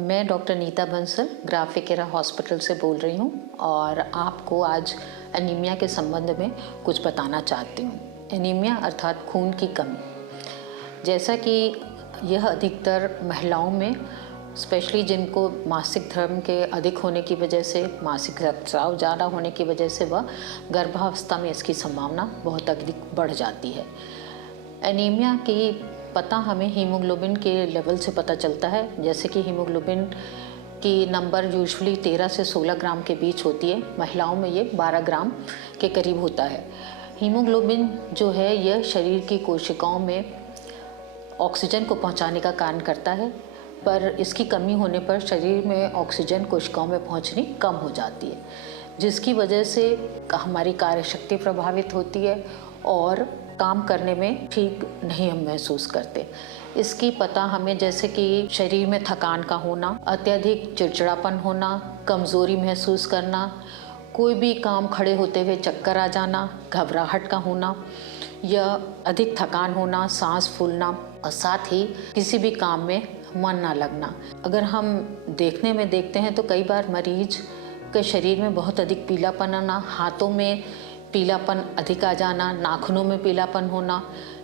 मैं doctor Neeta Bansal Graphic Era hospital से बोल रही हूँ और आपको आज एनीमिया के संबंध में कुछ बताना चाहती हूँ। एनीमिया अर्थात खून की कमी, जैसा कि यह अधिकतर महिलाओं में, स्पेशली जिनको मासिक धर्म के अधिक होने की वजह से, मासिक रक्तस्राव ज़्यादा होने की वजह से वह गर्भावस्था में इसकी संभावना बहुत अधिक बढ़ जाती है। एनीमिया की पता हमें हीमोग्लोबिन के लेवल से पता चलता है। जैसे कि हीमोग्लोबिन की नंबर यूजुअली 13 से 16 ग्राम के बीच होती है, महिलाओं में ये 12 ग्राम के करीब होता है। हीमोग्लोबिन जो है यह शरीर की कोशिकाओं में ऑक्सीजन को पहुंचाने का कार्य करता है, पर इसकी कमी होने पर शरीर में ऑक्सीजन कोशिकाओं में पहुंचनी कम हो जाती है, जिसकी वजह से हमारी कार्यशक्ति प्रभावित होती है और काम करने में ठीक नहीं हम महसूस करते। इसकी पता हमें जैसे कि शरीर में थकान का होना, अत्यधिक चिड़चिड़ापन होना, कमज़ोरी महसूस करना, कोई भी काम खड़े होते हुए चक्कर आ जाना, घबराहट का होना या अधिक थकान होना, सांस फूलना और साथ ही किसी भी काम में मन ना लगना। अगर हम देखने में देखते हैं तो कई बार मरीज के शरीर में बहुत अधिक पीलापन आना, हाथों में पीलापन अधिक आ जाना, नाखूनों में पीलापन होना,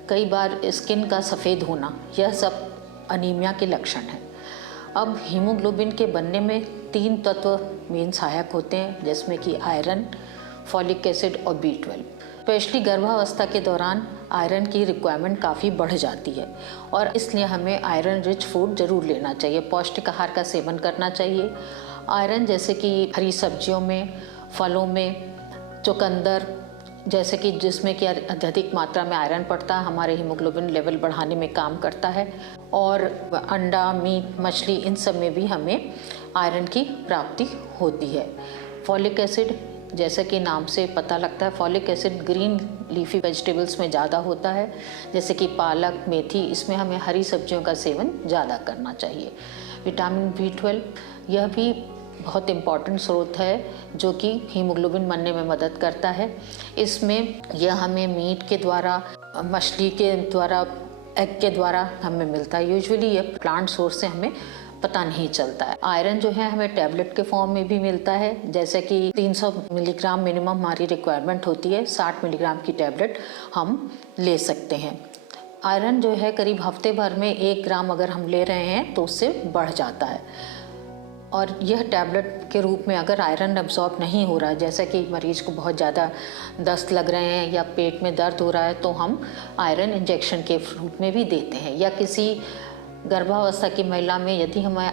कई बार स्किन का सफ़ेद होना, यह सब अनीमिया के लक्षण हैं। अब हीमोग्लोबिन के बनने में 3 तत्व मेन सहायक होते हैं, जिसमें कि आयरन, फॉलिक एसिड और B12। स्पेशली गर्भावस्था के दौरान आयरन की रिक्वायरमेंट काफ़ी बढ़ जाती है और इसलिए हमें आयरन रिच फूड ज़रूर लेना चाहिए, पौष्टिक आहार का सेवन करना चाहिए। आयरन जैसे कि हरी सब्जियों में, फलों में, चुकंदर जैसे कि जिसमें कि अत्यधिक मात्रा में आयरन पड़ता है, हमारे हीमोग्लोबिन लेवल बढ़ाने में काम करता है। और अंडा, मीट, मछली, इन सब में भी हमें आयरन की प्राप्ति होती है। फॉलिक एसिड जैसे कि नाम से पता लगता है, folic acid green leafy vegetables में ज़्यादा होता है, जैसे कि पालक, मेथी, इसमें हमें हरी सब्जियों का सेवन ज़्यादा करना चाहिए। विटामिन B12 यह भी बहुत इम्पॉर्टेंट स्रोत है जो कि हीमोग्लोबिन बनने में मदद करता है। इसमें यह हमें मीट के द्वारा, मछली के द्वारा, एग के द्वारा हमें मिलता है। यूजुअली ये प्लांट सोर्स से हमें पता नहीं चलता है। आयरन जो है हमें टैबलेट के फॉर्म में भी मिलता है, जैसे कि 300 मिलीग्राम मिनिमम हमारी रिक्वायरमेंट होती है, 60 मिलीग्राम की टैबलेट हम ले सकते हैं। आयरन जो है करीब हफ्ते भर में 1 ग्राम अगर हम ले रहे हैं तो उससे बढ़ जाता है। और यह टैबलेट के रूप में अगर आयरन एब्जॉर्ब नहीं हो रहा है, जैसे कि मरीज को बहुत ज़्यादा दस्त लग रहे हैं या पेट में दर्द हो रहा है, तो हम आयरन इंजेक्शन के रूप में भी देते हैं। या किसी गर्भावस्था की महिला में यदि हमें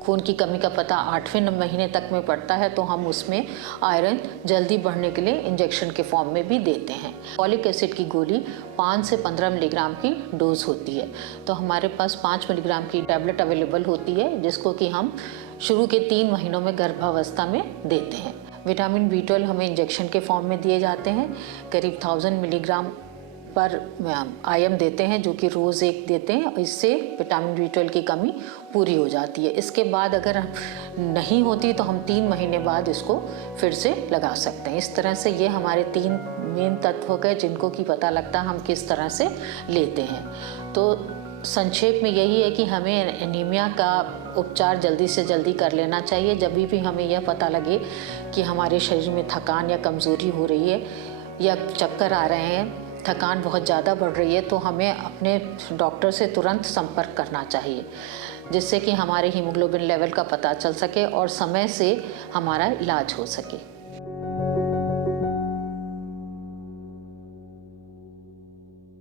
खून की कमी का पता 8वें महीने तक में पड़ता है तो हम उसमें आयरन जल्दी बढ़ने के लिए इंजेक्शन के फॉर्म में भी देते हैं। फॉलिक एसिड की गोली 5 से 15 मिलीग्राम की डोज होती है, तो हमारे पास 5 मिलीग्राम की टैबलेट अवेलेबल होती है, जिसको कि हम शुरू के 3 महीनों में गर्भावस्था में देते हैं। विटामिन B12 हमें इंजेक्शन के फॉर्म में दिए जाते हैं, करीब 1000 मिलीग्राम पर IM देते हैं, जो कि रोज़ 1 देते हैं। इससे विटामिन B12 की कमी पूरी हो जाती है। इसके बाद अगर नहीं होती तो हम 3 महीने बाद इसको फिर से लगा सकते हैं। इस तरह से ये हमारे 3 मेन तत्व हो गए जिनको कि पता लगता है हम किस तरह से लेते हैं। तो संक्षेप में यही है कि हमें एनीमिया का उपचार जल्दी से जल्दी कर लेना चाहिए। जब भी हमें यह पता लगे कि हमारे शरीर में थकान या कमज़ोरी हो रही है या चक्कर आ रहे हैं, थकान बहुत ज़्यादा बढ़ रही है, तो हमें अपने डॉक्टर से तुरंत संपर्क करना चाहिए, जिससे कि हमारे हीमोग्लोबिन लेवल का पता चल सके और समय से हमारा इलाज हो सके।